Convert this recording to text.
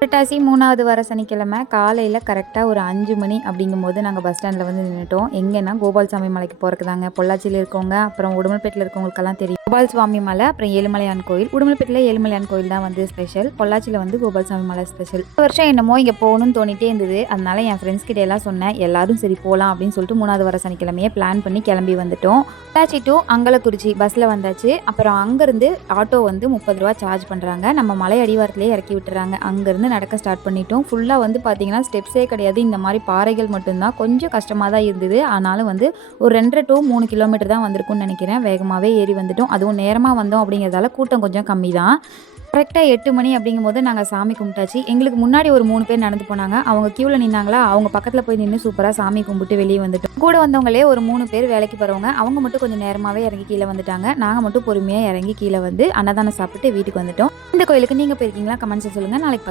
புரட்டாசி 3வது வார சனிக்கிழமை காலையில் கரெக்டாக ஒரு 5 மணி அப்படிங்கும்போது நாங்கள் பஸ் ஸ்டாண்டில் வந்து நின்றுட்டோம். எங்கன்னா கோபால்சாமி மலைக்கு போகிறக்கு தாங்க. பொள்ளாச்சியில் இருக்கவங்க அப்புறம் உடுமல்பேட்டில் இருக்கவங்களுக்கெல்லாம் தெரியும். கோபால்சாமி மலை அப்புறம் ஏழுமலையான் கோயில். உடுமல்பேட்டில் ஏழுமலையான் கோயில் தான் வந்து ஸ்பெஷல். பொள்ளாச்சியில் வந்து கோபால்சாமி மலை ஸ்பெஷல். இந்த வருஷம் என்னமோ இங்கே போகணும்னு தோணிட்டே இருந்தது. அதனால என் ஃப்ரெண்ட்ஸ் கிட்ட எல்லாம் சொன்னேன். எல்லாரும் சரி போகலாம் அப்படின்னு சொல்லிட்டு 3வது வார சனிக்கிழமையே பிளான் பண்ணி கிளம்பி வந்துட்டோம். பொள்ளாச்சி டு அங்கலக்குறிச்சி பஸ்ஸில் வந்தாச்சு. அப்புறம் அங்கேருந்து ஆட்டோ வந்து 30 ரூபா சார்ஜ் பண்ணுறாங்க. நம்ம மலை அடிவாரத்திலே இறக்கி விட்டுறாங்க. அங்கேருந்து நடக்க ஸ்டார்ட் பண்ணிட்டோம். ஃபுல்லாக வந்து பார்த்தீங்கன்னா ஸ்டெப்ஸே கிடையாது. இந்த மாதிரி பாறைகள் மட்டும்தான். கொஞ்சம் கஷ்டமாக தான் இருந்தது. ஆனாலும் வந்து ஒரு 2.5 to 3 கிலோமீட்டர் தான் வந்திருக்கும்னு நினைக்கிறேன். வேகமாகவே ஏறி வந்துட்டோம். அதுவும் நேரமாக வந்தோம் அப்படிங்கிறதால கூட்டம் கொஞ்சம் கம்மி தான். கரெக்டாக 8 மணி அப்படிங்கும்போது நாங்கள் சாமி கும்பிட்டாச்சு. எங்களுக்கு முன்னாடி ஒரு 3 பேர் நடந்து போனாங்க. அவங்க க்யூவில் நின்னாங்களா, அவங்க பக்கத்தில் போய் நின்று சூப்பராக சாமி கும்பிட்டு வெளியே வந்துட்டோம். கூட வந்தவங்களே ஒரு 3 பேர் வேலைக்கு போகிறவங்க. அவங்க மட்டும் கொஞ்சம் நேரமாகவே இறங்கி கீழே வந்துட்டாங்க. நாங்கள் மட்டும் பொறுமையாக இறங்கி கீழே வந்து அன்னதானம் சாப்பிட்டு வீட்டுக்கு வந்துட்டோம். இந்த கோயிலுக்கு நீங்கள் போயிருக்கீங்களா? கமெண்ட்ஸை சொல்லுங்கள். நாளைக்கு